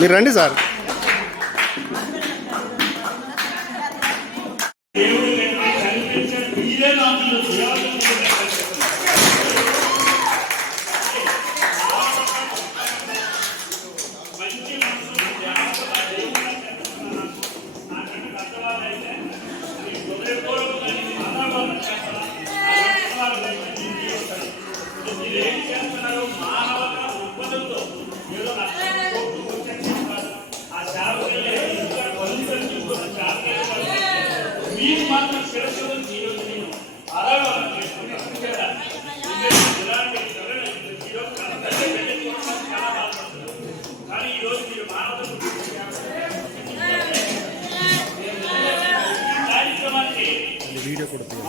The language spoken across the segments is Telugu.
మీరు రండి సార్. వీడియో కొడుతుంది.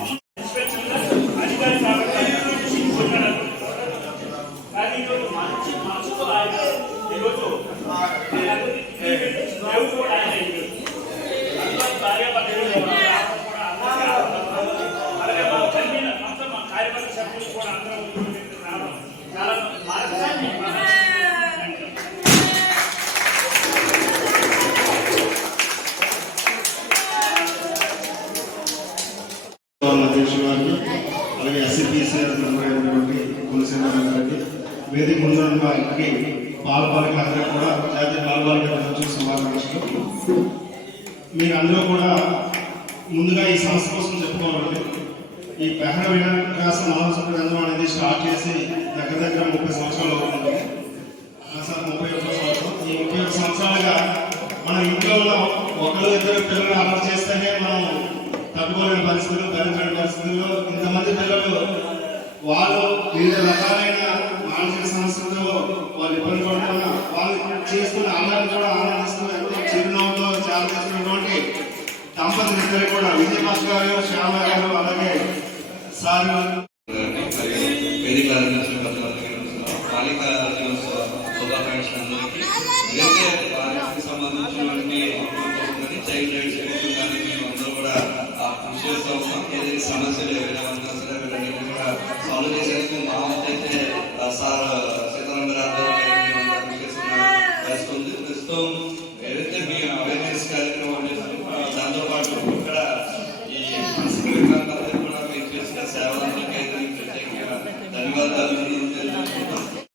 అలాగే ఎస్సీపీసీఆర్ మెంబరైనటువంటి కులసేనారెడ్డి వేదిక ముందు వారికి బాలబాలికలందరూ కూడా జాతీయ బాలబాలిక దినోత్సవ శుభాకాంక్షలు. మీరు అందరూ కూడా ముందుగా ఈ సంస్థ కోసం చెప్పుకోవాలండి. ఈ పెహర వికాస మహోత్సవ గ్రంథం అనేది స్టార్ట్ చేసి దగ్గర 30 సంవత్సరాలు అవుతుంది. 31 సంవత్సరం. ఈ 31 సంవత్సరాలుగా మన ఇంట్లో ఒకరు ఇద్దరు పిల్లలు అమలు చేస్తేనే మనం తట్టుకోలేని పరిస్థితులు, భరించలేని పరిస్థితుల్లో ఇంతమంది పిల్లలు వాళ్ళు వివిధ రకాలైన మానసిక సమస్యలతో వాళ్ళు ఇబ్బంది పడుతున్నా వాళ్ళు చేసుకున్న ఆనందాన్ని కూడా ఆనందిస్తూ ఎంతో చిరునవ్వుతో చాలా చేసినటువంటి దంపతులు ఇద్దరు కూడా విజయభాస్కర్ గారు, శ్యామ గారు, అలాగే సార్ సంబంధించినటువంటి చైల్డ్ రైట్స్ ఏదైతే సమస్యలు